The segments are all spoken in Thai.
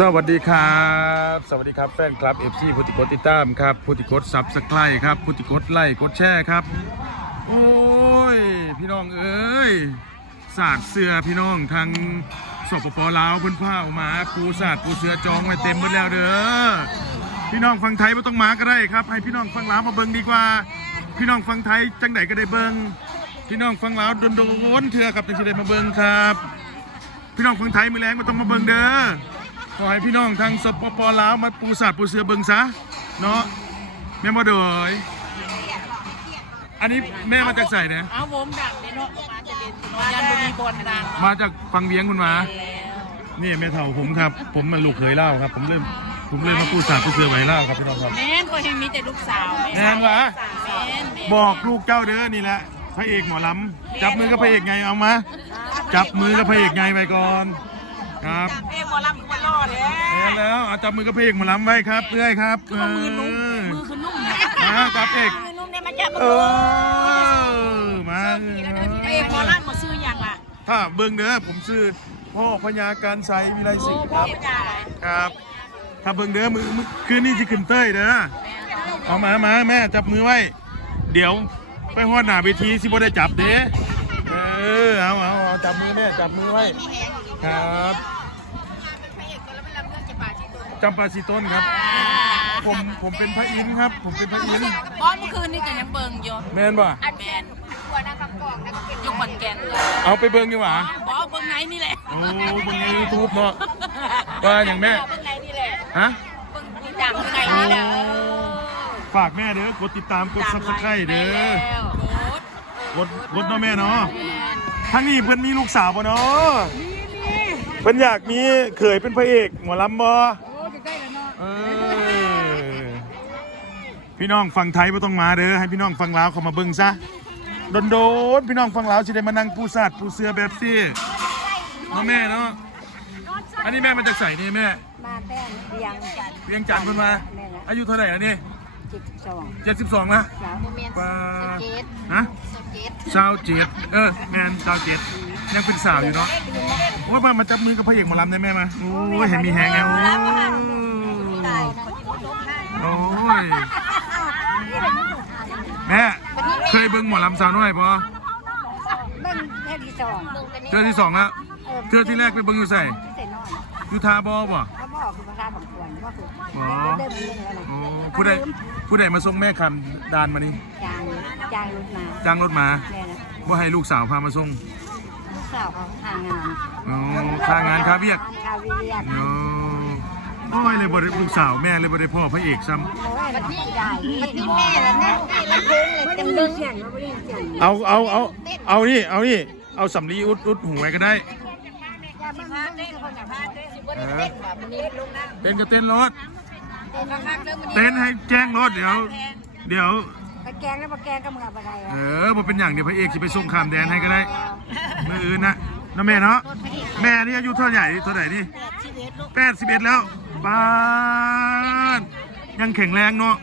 สวัสดีครับ สวัสดีครับแฟนคลับเอฟซีพุติกดติดตามครับพุติกดซับสไครครับพุติกดไลค์กดแชร์ครับ โอ้ย พี่น้องเอ้ยศาสตร์เสือพี่น้องทางสปปลาวเพิ่นพาออกมาปูศาสตร์ปูเสือจองไว้เต็มหมดแล้วเด้อพี่น้องฟังไทยไม่ต้องมาก็ได้ครับ ให้พี่น้องฟังลาวมาเบิ่งดีกว่า พี่น้องฟังไทยจังไหนก็ได้เบิ่งพี่น้องฟังลาวโดนๆเถื่อครับจังสิได้มาเบิ่งครับ พี่น้องคนไทยมือแรงมาต้องมาเบิ่งเด้อ ขอให้พี่น้องทางสปปลาวมาปูสัตว์ปูเสือเบิ่งซะเนาะแม่มาเดยอันนี้แม่มาจากใส่เนี่ยเอาผมดังเดนเนาะมาจะเด่นยันบุรีบอลดังมาจากฟังเวียงคุณมาแล้วนี่แม่เฒ่าผมครับ ผมมันลูกเคยเล่าครับ ผมเริ่มผมเริ่มมาปูสัตว์ปูเสือไว้เล่าครับพี่น้องครับแม่นก็ยังมีแต่ลูกสาวแม่นวะแม่นแม่นบอกลูกเจ้าเด้อนี่แหละพระเอกหมอลำจับมือกับพระเอกไงเอามา จับมือกับพระเอกไงไปก่อนครับเอ้หมอลำมัน รอดเลยแม่นแล้วเอาจับมือกับพระเอกหมอลำไว้ครับเพื่อยครับเออมือนุ่มมือคือนุ่มนะมาจับเอกมือนุ่มเนี่ยมันจะเออมาเอ้หมอลำมาซื้ออย่างล่ะถ้าเบิ่งเด้อผมซื้อพ่อพญาการใสวิไลศิษย์คพ่อรับพญาครับ ถ้าเบิ่งเด้อมือมือคืนนี้สิขึ้นเต้ยเด้อเอามามาแม่จับมือไว้ เดี๋ยวไปฮอดหน้าเวทีสิบ่ได้จับเด้เออเอาเอาเอาจับมือแม่จับมือไว้ครับ จำปาสีต้นครับ ผมผมเป็นพระอินทร์ครับ ผมเป็นพระอินทร์บอสเมื่อคืนนี่ก็ยังเบิ่งอยู่แม่นป่ะอันแมนตัวนะคะกล่องนะคะเป็นยกขอนแก่นเลยเอาไปเบิ่งดีกว่าบอสเบิ่งไหนนี่แหละโอ้เบิ่งในยูทูบเนาะว่าอย่างแม่เบิ่งไหนนี่แหละฮะเบิ่งดังไหนนี่แหละฝากแม่เด้อกดติดตามกดซับสไครต์เด้อโคตรกดกดเนาะแม่เนาะทั้งนี้เพิ่นมีลูกสาวบ่เนาะเพิ่นอยากมีเขยเป็นพระเอกหมอลำบ่เออ พี่น้องฟังไทยบ่ต้องมาเด้อให้พี่น้องฟังลาวเข้ามาเบิ่งซะโดนๆพี่น้องฟังลาวสิได้มานั่งปูสัตว์ปูเสือแบบซี่เนาะแม่เนาะอันนี้แม่มาจากไสนี่แม่มาแป้งเรียงกันเวียงจันทร์เพิ่นมาแม่นะอายุเท่าไหร่แล้วนี่จิตสอง72นะสาวโมเมนต์ปาเกตฮะสเกตชาวเจ็ดเออแมนชาวเจ็ดยังเป็นสาวอยู่เนาะโอ้ยมามาจับมือกับพระเอกหมอลำได้ไหมมาโอ้ยเห็นมีแหงไงโอ้ยตายโอ้ย แม่เคยเบิ่งหมอลำสาวน้อยปะเบิ้งแค่ที่สองเจอที่สองแล้วเจอที่แรกไปเบิ่งอยู่ใส่ที่เสร็จน้อยอยู่ทาบอปะเขาบอกคือภาษาของควรว่าคืออ๋อเดิมเรื่องอะไรโอ้ผู้ใดผู้ใดมาส่งแม่คำดานมานี่จางจางรถมาจ้างรถมาแม่นะว่าให้ลูกสาวพามาส่งลูกสาวเขาหางานโอ้ค่างานค่าเวียกคาเวียดโอ้ โอ้ยเลยบริลูกสาวแม่เลยบริพ่อพระเอกซ้ำโอ้ยมันไม่มันที่แม่แล้วนะมันเพิ่งเลยเต็มเบิ้งเสียเอาเอาเอาเอานี่เอานี่เอาสำลีอุดอุดหูไว้ก็ได้อย่ามาพาได้คนอย่าพาได้เออมันนี่ลงนะเต้นก็เต้นรถเต้นข้างๆเรื่อมันเต้นให้แจ้งรถเดี๋ยว เดี๋ยวตะแกงแล้วมาแกงก็มึงเอาไปได้เออบ่เป็นอย่างเดียวพระเอกจะไปส่งขามแดนให้ก็ได้มืออื่นนะน้าแม่เนาะแม่นี่อายุเท่าไหร่เท่าไหร่นี่แปดสิบเอ็ดแล้ว บ้านยังแข็งแรงเนาะ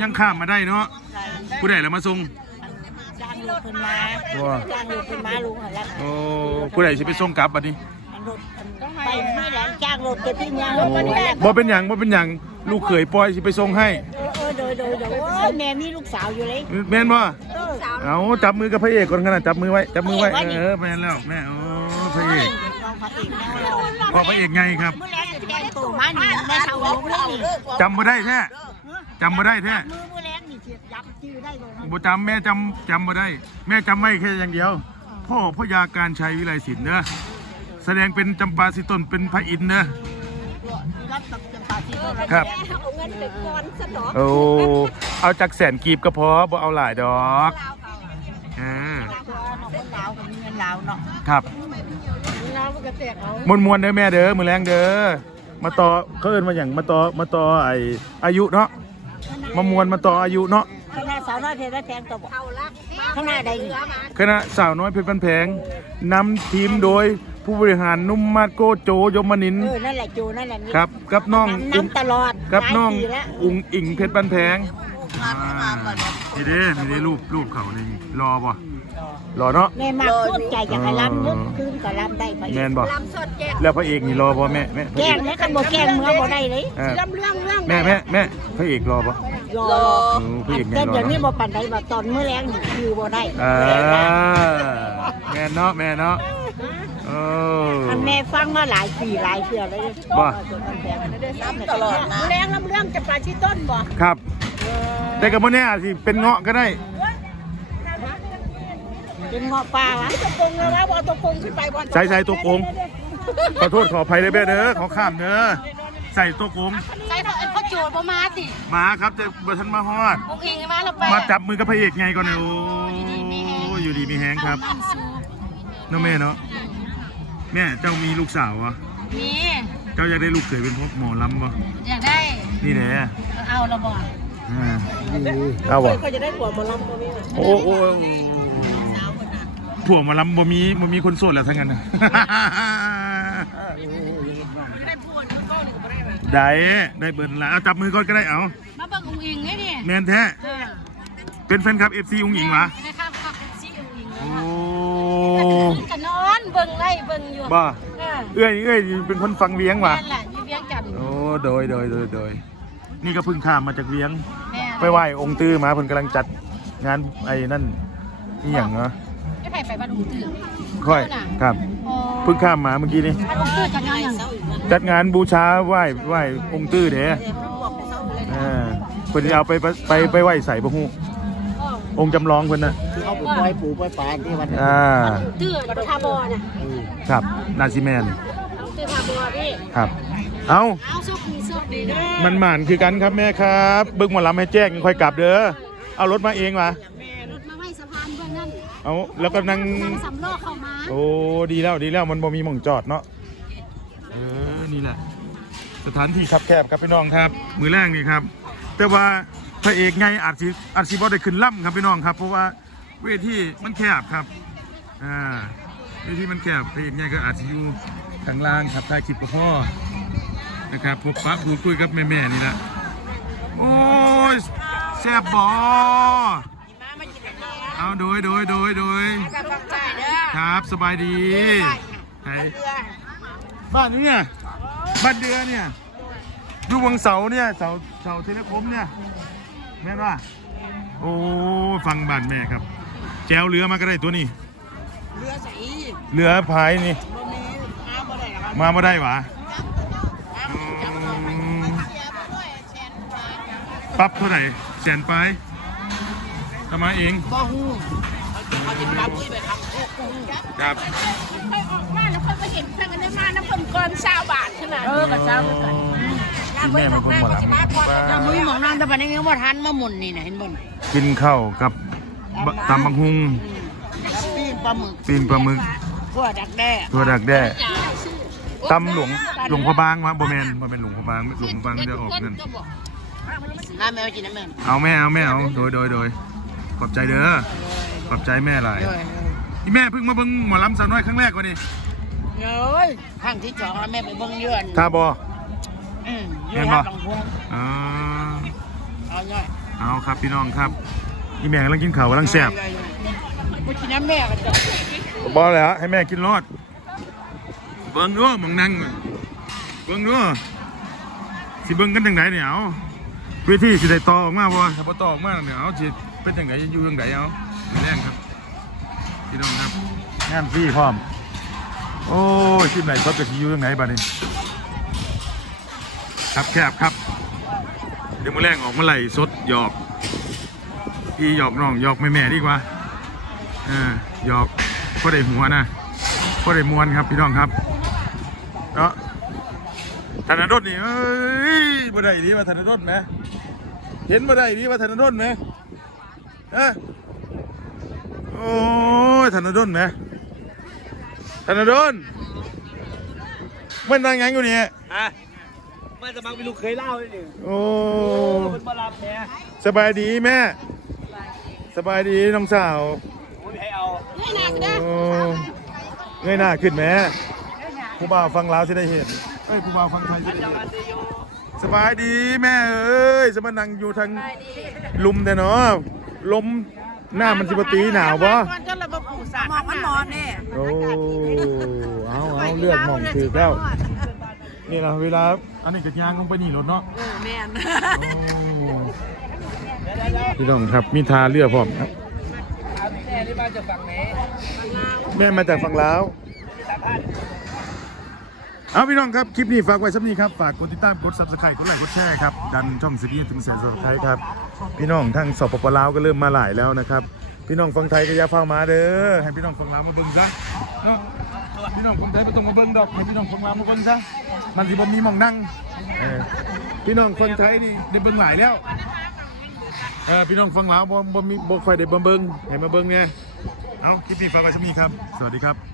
ยังข้ามมาได้เนาะผู้ใดแล้วมาส่งจ้างลูกขึ้นมาว้าจ้างลูกขึ้นมาลุงเหรอแล้วโอ้ผู้ใดจะไปส่งกลับบัดนี้รถไปไม่แล้วจ้างรถเก็บที่ยางรโอ้ถมาเนี่ยบ่เป็นอย่างบ่เป็นอย่างลูกเขยปล่อยสิไปส่งให้เออเออโดยโดยโดยโอ้ยแม่มีลูกสาวอยู่เลยแม่นบ่เออสาวเอาจับมือกับพระเอกก่อนขนาดจับมือไว้จับมือไว้เออแม่นแล้วแม่โอ้พระเอกน้อง พระเอกแม่เราพ่อพระเอกไงครับ เมื่อแล้วจะแต่งตัวมาหนีแม่เท่าลุงเลยนี่จำบ่ได้แท้จำบ่ได้แท้มือมือแรงนี่เสียบยับชื่อได้เลยนะบ่จำแม่จำจำบ่ได้ แม่จำไว้แค่อย่างเดียว พ่อพระยาการชัยวิไลศิลป์เด้อแสดงเป็นจำปาสิตนเป็นพระอินทร์เด้อรับกับจำปาที่ก็ครับเอาเงินไปก่อนซะเนาะโอ้เอาจักแสนกีบก็พอบ่เอาหลายดอกเออคนลาวก็มีเงินลาวเนาะครับ ลาวมันก็แตกเอามวนมวนๆเด้อแม่เด้อมือแรงเด้อมาต่อเขาเอิ้นมาอย่างมาต่อมาต่อไออายุเนาะมามวนมาต่ออายุเนาะคณะสาวน้อยเพชรแพงตัวบอกข้างหน้าใดนี่คณะสาวน้อยเพชรบันแพงนำทีมโดยผู้บริหารนุ่มมาดโกโจยมนินทร์เออนั่นแหละจูนั่นแหละนี่ครับกับน้องน้ำน้ำตลอดกับน้องหลายปีแล้ว อุงอิงเพชรบันแพง อ่านี่เด้นี่เด้รูปรูปเขานี่รอป่ะรอเนาะแม่มาสนใจอยากให้รับนึกคืนก็รับได้ไปแม่นบ่ลำสดแจกแล้วพระเอกนี่รอบ่แม่แม่พระแกเองกแม่กันบ่แกงเมื่อบ่ได้เลยเออลำเรื่องเรื่องแม่แม่แม่พระเอกรอบ่รอรอเออพระเอกไงแต่รอเดี๋ยวนี้เนาะบ่ปานใดว่าตอนมื้อแรงนี่คือบ่ได้อ่าแม่เนาะแม่เนาะเอออันแม่ฟังมาหลายปีหลายเทื่อแล้วบ่ลำตลอดนะแรงลำเรื่องจะปลาที่ต้นบ่ครับ แต่ก็บ่แน่อาจสิเป็นเงาะก็ได้ เป็นเงาะปลาวะตะกงแล้วว่าบอตะกงขึ้นไปบอลใส่ใส่ตัวโกงขอโทษขออภัยเลยแม่เด้อขอข้ามเด้อใส่ตัวโกงใช่เขาเขาจูดบ่มาติมาครับแต่บ่ทันมาฮอดพวกเองมาเราไปมาจับมือกับพระเอกไงก่อนเนี่ยโอ้อยู่ดีมีแฮงครับน้องแม่เนาะแม่เจ้ามีลูกสาววะมีเจ้าอยากได้ลูกเขยเป็นพวกหมอลำปะอยากได้นี่แหละเอาละบ่อ่าเอาวะเขาจะได้ผัวมาลำบ่มีโอ้โอ้ผัวหมาลำบ่มีบ่มีคนโสดแล้วทั้งนั้นน่ะได้พูดก็หนึ่งบ่ได้มาได้ได้เบิร์นละเอาจับมือก่อนก็ได้เอามาเบิ่งองค์เองไงนี่แมนแท้เป็นแฟนคลับ FC อุ้งหญิงวะนะครับครับซีองค์เองโอ้กันนอนเบิ่งไล่เบิ่งอยู่บ้าเออเอ้ยเอ้ยเป็นคนฟังเวียงวะนั่นแหละอยู่เวียงจันทน์โอ้โดยโดยโดยโดย นี่ก็เพิ่งข้ามมาจากเวียง แม่ไปไหว้องค์ตื้อมาเพิ่นกำลังจัดงานไอ้นั่นนี่อย่างเนาะไม่ไปไปบ้านองค์ตื่นค่อยครับอ๋อเพิ่งข้ามมาเมื่อกี้นี่บ้านองค์ตื่นจัดงานหยังจัดงานบูชาไหว้ไหว้องค์ตื้อเด้เออเพิ่นจะเอาไปไปไปไหว้ใส่บ่ฮู้องค์จำลองเพิ่นน่ะเอาไปปล่อยปูปล่อยปลาที่วันอ่าตื่นบัดทาบอน่ะครับนาซิแมนตื่นทาบอนี่ครับ เอาเอาโชคดีโชคดีเด้อ มันหมานคือกันครับแม่ครับเบิ่งหมอลำให้แจ้งค่อยกลับเด้อเอารถมาเองวะแม่รถมาไว้สะพานเบื้องนั้นเอาแล้วก็นั่งนั่งสำล้อเข้ามาโอ้ดีแล้วดีแล้วมันบ่มีหม่องจอดเนาะเออนี่แหละสถานที่คับแคบครับพี่น้องครับ มือแรกนี่ครับ แต่ว่าพระเอกไงอาจสิอาจสิบ่ได้ขึ้นล่ำครับพี่น้องครับ เพราะว่าเวทีมันแคบครับอ่าเวทีมันแคบพระเอกไงก็อาจจะอยู่ข้างล่างครับถ่ายคลิปกับพ่อ นะครับพบปะพูดคุยกับแม่ๆนี่แหละโอ้ยแซ่บบอเอาโดยโดยโดยโดยกับฟังใจเด้อครับสบายดีไหนบ้านนี้เนี่ยบ้านเดือเนี่ยดูวังเสาเนี่ยเสาเสาเทเลคมเนี่ยแม่นว่าโอ้ฟังบ้านแม่ครับ แจวเรือมาก็ได้ตัวนี้เรือใสเรือพายนี่บ่มีอาบ่ได้หรอกมาไม่ได้หวะอืม ปรับเท่าไหร่แสนไปทำไมาเองบ่ฮู้เขาจะปรับอุ้ยไปครับครับค่อยออกมาแล้วค่อยไปเห็นเพิ่นกันได้มาน้ำเพิ่นก่อน20บาทขนาดเออก็ซ้ำกันคุณแม่เป็นคนหมอลำจะมือหมองนั่นแต่บัดนี้ยังบ่ทันมาหมุนนี่น่ะเห็นบ่กินข้าวกับบะตำบักฮุงปิ้งปลาหมึกปิ้งปลาหมึกทั่วดักแด้ตัวดักแด้ตำหลวงหลวงพระบางวะบ่แมนบ่แมนหลวงพระบางหลวงพระบางจะออกนั่น น้าแมวกินน้ำแมวเอาแม่เอาแม่เอาโดยโดยโดยขอบใจเด้อขอบใจแม่หลายนี่แม่เพิ่งมาเบิ่งหมอลำสาวน้อยครั้งแรกวะนี่เอ้ยครั้งที่สองแล้วแม่ไปเบิ่งเยือนท่าบออืมเห็นบ่หลวงพวงอ่าเอาย่อยเอาครับพี่น้องครับนี่แม่กำลังกินข้าวกำลังแซ่บไปกินน้ำแม่กันจ้ะบอแล้วให้แม่กินรอดเบิ่งดูหมองนั่งเบิ่งดูสิเบิ่งกันจังไดเนี่ยเอาเวทีสิได้ต่อออกมาบ่ถ้าบ่ต่อออกมาเนี่ยเอาสิเป็นจังไดจะอยู่จังไดเอาแรงครับพี่น้องครับงานฟรีพร้อม โอ้ยทีมไหนสดจะอยู่ตรงไหนบ้านี้ครับแคบครับ เดี๋ยวมาแรงออกมาไหลสดหยอกพี่หยอกน้องหยอกแม่แม่ๆดีกว่าอ่าหยอกพ่อได้หัวนะพ่อได้มวนครับพี่น้องครับเนาะธนดลนี่เอ้ยบ่ได้ดีว่าธนดลไหม เห็นบ่ได้ดีว่าธนดลไหมเอ้โอ้ยธนดลไหมธนดลมันนั่งยังอยู่เนี่ยฮะมันจะมาเป็นลูกเคยเล่าเลยนี่โอ้มันมารับแม่สบายดีแม่ สบายดีน้องสาวผมให้เอานี่นะก็ได้โอ้เงยหน้าขึ้นแม่ผู้บ่าวฟังลาวจะได้เห็นเอ้ยผู้บ่าวฟังไทยจะได้เห็น สบายดีแม่เอ้ยสมานั่งอยู่ทางลุมแต่เนาะลมหน้ามันสิบตีหนาวบ่มันจะระบบผูสาหมอกมันหมอนเนี่ยโอ้เอาเอาเลือกหม่องถือแล้วนี่ล่ะเวลาอันนี้ก็ยางลงไปนี่รถเนาะเออแม่นโอ้พี่น้องครับมีทาเรือพร้อมครับแม่ที่บ้านจะฝั่งไหนแม่มาจากฝั่งลาว เอาพี่น้องครับคลิปนี้ฝากไว้สักนี้ครับฝากกดติดตามกด subscribe กดไลค์กดแชร์ครับดันช่องซีรีส์ถึงแสนสับสไครต์ครับพี่น้องทางสปปลาวก็เริ่มมาหลายแล้วนะครับพี่น้องฟังไทยก็อย่าเฝ้ามาเด้อให้พี่น้องฟังลาวมาเบิ่งซะเนาะพี่น้องคนไทยไม่ต้องมาเบิ่งดอกให้พี่น้องฟังลาวมาเบิ่งซะมันสิบ่มีหมองนั่งเออพี่น้องคนไทยนี่ได้เบิ่งหลายแล้วเออพี่น้องฟังลาวบ่บ่มีบ่ค่อยได้มาเบิ่งให้มาเบิ่งเนี่ยเอาคลิปนี้ฝากไว้สักนี้ครับ สวัสดีครับ